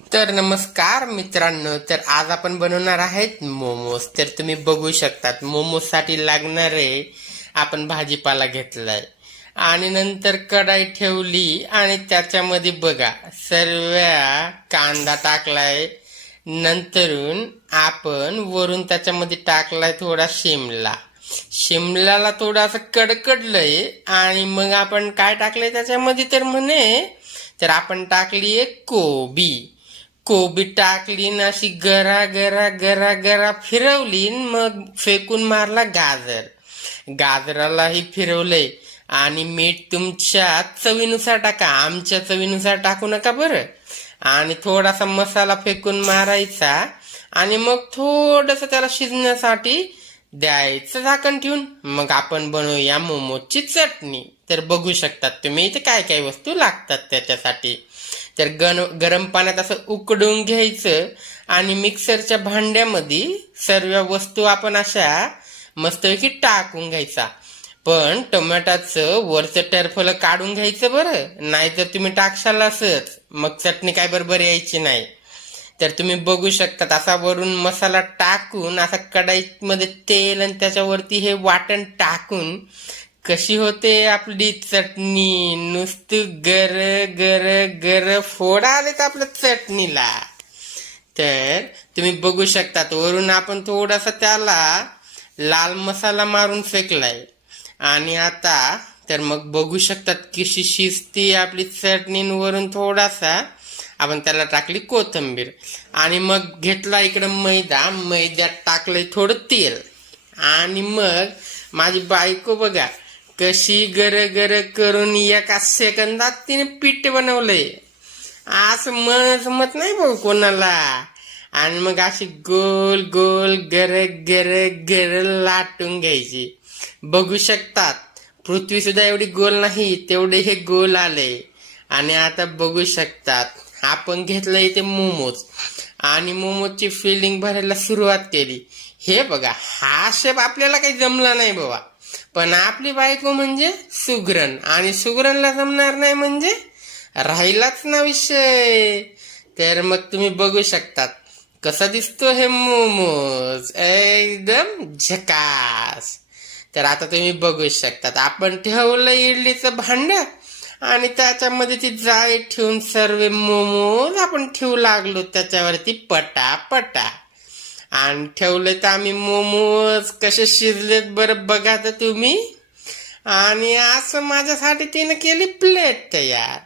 तर नमस्कार मित्रांनो, तर आज आपण बनवणार आहेत मोमोज. तर तुम्ही बघू शकतात मोमोजसाठी लागणारे आपण भाजीपाला घेतलाय आणि नंतर कढाई ठेवली आणि त्याच्यामध्ये बघा सर्व कांदा टाकलाय. नंतरून आपण वरून त्याच्यामध्ये टाकलाय थोडा शिमलाला थोडासा कडकडलंय आणि मग आपण काय टाकलंय त्याच्यामध्ये तर तर आपण टाकली एक कोबी टाकली ना, अशी गरा गरा गरा गरा फिरवली. मग फेकून मारला गाजरालाही फिरवलंय. आणि मीठ तुमच्या चवीनुसार टाका, आमच्या चवीनुसार टाकू नका बरं. आणि थोडासा मसाला फेकून मारायचा आणि मग थोडस त्याला शिजण्यासाठी द्यायचं झाकण ठेवून. मग आपण बनवूया मोमोजची चटणी. तर बघू शकतात तुम्ही इथे काय काय वस्तू लागतात त्याच्यासाठी. तर गरम पाण्यात असं उकडून घ्यायचं आणि मिक्सरच्या भांड्यामध्ये सर्व वस्तू आपण अशा मस्तपैकी टाकून घ्यायचा. पण टोमॅटोचं वरचं टरफलं काढून घ्यायचं बरं, नाहीतर तुम्ही टाकशाल असंच मग चटणी काय बरोबर यायची नाही. तर तुम्ही बघू शकता असा वरून मसाला टाकून असा कढईमध्ये तेल आणि त्याच्यावरती हे वाटण टाकून कशी होते आपली चटणी. नुसती गर गर गर फोड आलेत आपल्या चटणीला. तर तुम्ही बघू शकतात वरून आपण थोडासा त्याला लाल मसाला मारून फेकलाय. आणि आता तर मग बघू शकतात कशी शिजती आपली चटणी. वरून थोडासा आपण त्याला टाकली कोथिंबीर आणि मग घेतला इकडं मैद्यात टाकलंय थोडं तेल. आणि मग माझी बायको बघा कशी गर गर करून एका सेकंदात तिने पीठ बनवलंय. असं जमत नाही भाऊ कोणाला. आणि मग अशी गोल गोल गर गर गर लाटून घ्यायची. बघू शकतात पृथ्वी सुद्धा एवढी गोल नाही तेवढे हे गोल आले. आणि आता बघू शकतात आपण घेतलं इथे मोमोज आणि मोमोजची फिलिंग भरायला सुरुवात केली. हे बघा हा शेप आपल्याला काही जमला नाही बाबा, पण आपली बायको म्हणजे सुगरण आणि सुगरणला जमणार नाही म्हणजे राहिलाच ना विषय. तर मग तुम्ही बघू शकतात कसा दिसतो हे मोमोज, एकदम झकास. तर आता तुम्ही बघू शकतात आपण ठेवलं इडलीचं भांड आणि त्याच्यामध्ये ती जाळी ठेवून सर्व मोमोज आपण ठेवू लागलो त्याच्यावरती पटापटा. आणि ठेवले तर आम्ही मोमोज कसे शिजलेत बरं बघा तर तुम्ही. आणि असं माझ्यासाठी तिने केली प्लेट तयार.